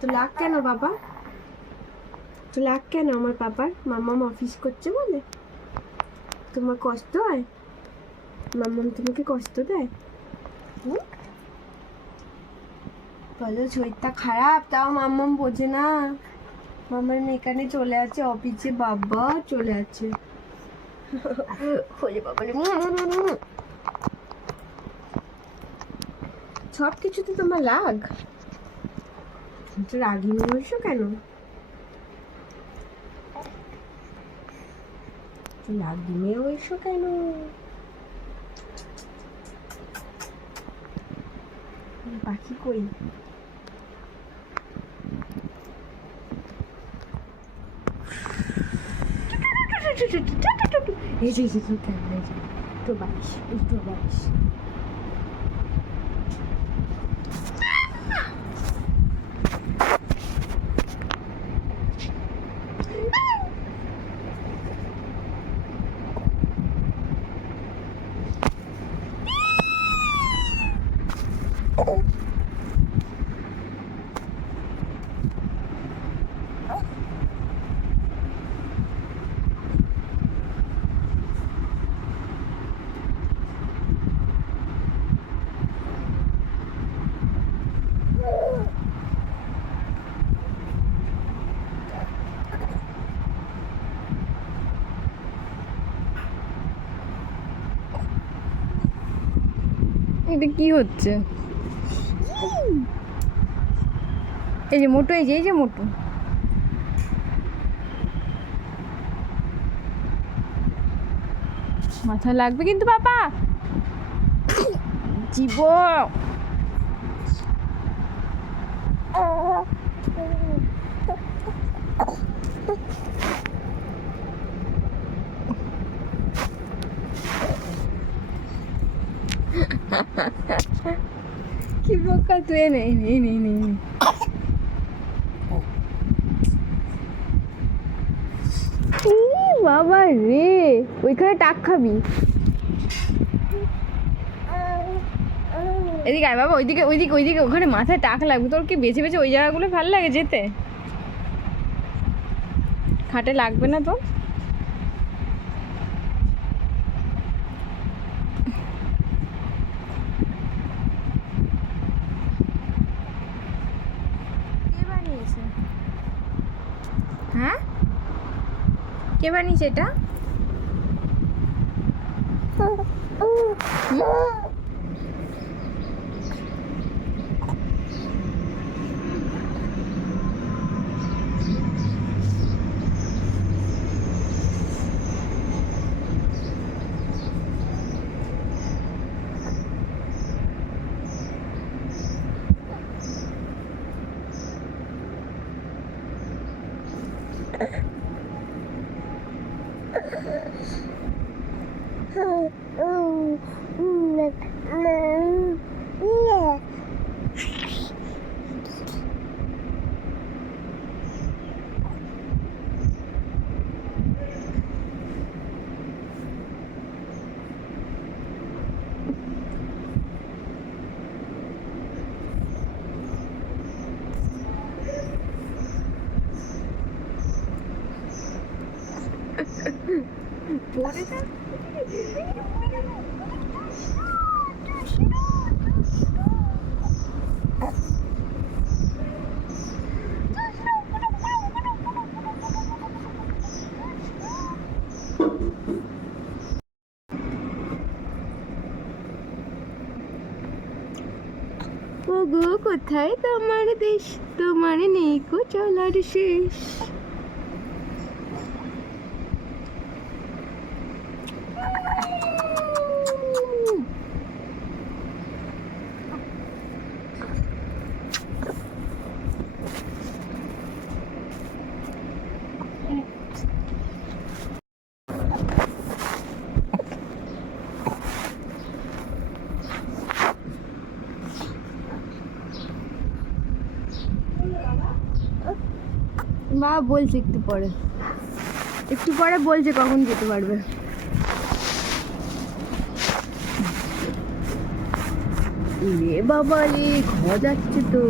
তো লাগ কেন বাবা? তো লাগ কেন আমার বাবার? মাম্মাম অফিস করছে বলে তোমার কষ্ট হয়? মাম্মাম তোমাকে কষ্ট দেয়? বলো শরীরটা খারাপ, তাও মাম্মাম বোঝে না। মাম্মাম এখানে চলে আছে অফিসে, বাবা চলে আছে। সব কিছুতে তোমার রাগ? রাগি হয়েছো কেন? রাগি মেয়ে হয়েছো কেন? পাখি কই? এই যে তো বাড়িস, একটু বাড়িস। এটা কি হচ্ছে? এই যে মোটু, এই যে মোটু। মাথা লাগবে কিন্তু বাবা। জীব কি বোকা তুই। নেই নেই নেই নেই বাবা রে, ওইখানে টাক খাবি। এদিকে আয় বাবা, ওইদিকে ওইদিকে ওইদিকে, ওখানে মাথায় টাক লাগবে। তোর কি বেছে বেছে ওই জায়গাগুলো ভালো লাগে যেতে? খাটে লাগবে না তো? কে বানিয়েছে? হ্যাঁ, কে বানিয়েছে এটা? পড়ে যা। ওগো কোথায় তোমার দেশ, তোমার নেই কো চলার শেষ। মা বলছে একটু পরে বলছে কখন যেতে পারবে। রে বাবা রে, ঘর যাচ্ছে তো।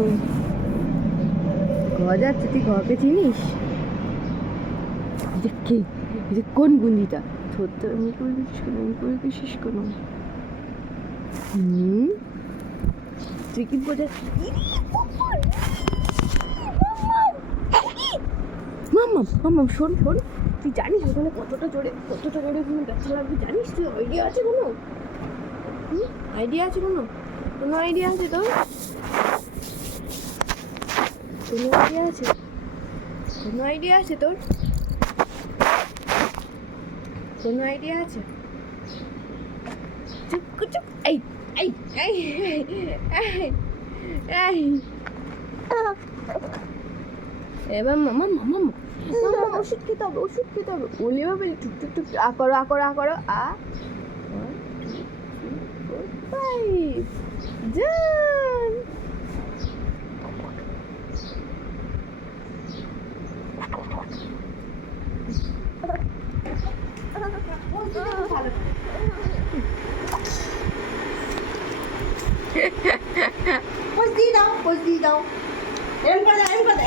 ঘ যাচ্ছে, তুই ঘকে চিনিস? এটা কে? এটা কোন গুঞ্জিটা? সত্য এমনি করে দিচ্ছিস কেন? এমনি করে দিচ্ছিস কেন? তুই কি বোঝা? মাম্মাম মাম্মাম শোন শোন, তুই জানিস ওখানে কতটা জোরে ওখানে ব্যথা লাগবে জানিস? তুই আইডিয়া আছে কোনো? আইডিয়া আছে কোনো আইডিয়া আছে তোর? কোনো আইডিয়া আছে? কোনো আইডিয়া আছে তোর? কোনো আইডিয়া আছে? চুপ চুপ, এই এই এই এই এই এবার মামা মামা ওষুধ খেতে হবে, ওষুধ খেতে হবে। ওলে বাবা টুক টুক টুক আ করো আ করো আ করো আ 1 2 3 4 5 জান। পোজ দিয়ে দাও এরকম করে দাও এরকম করে দাও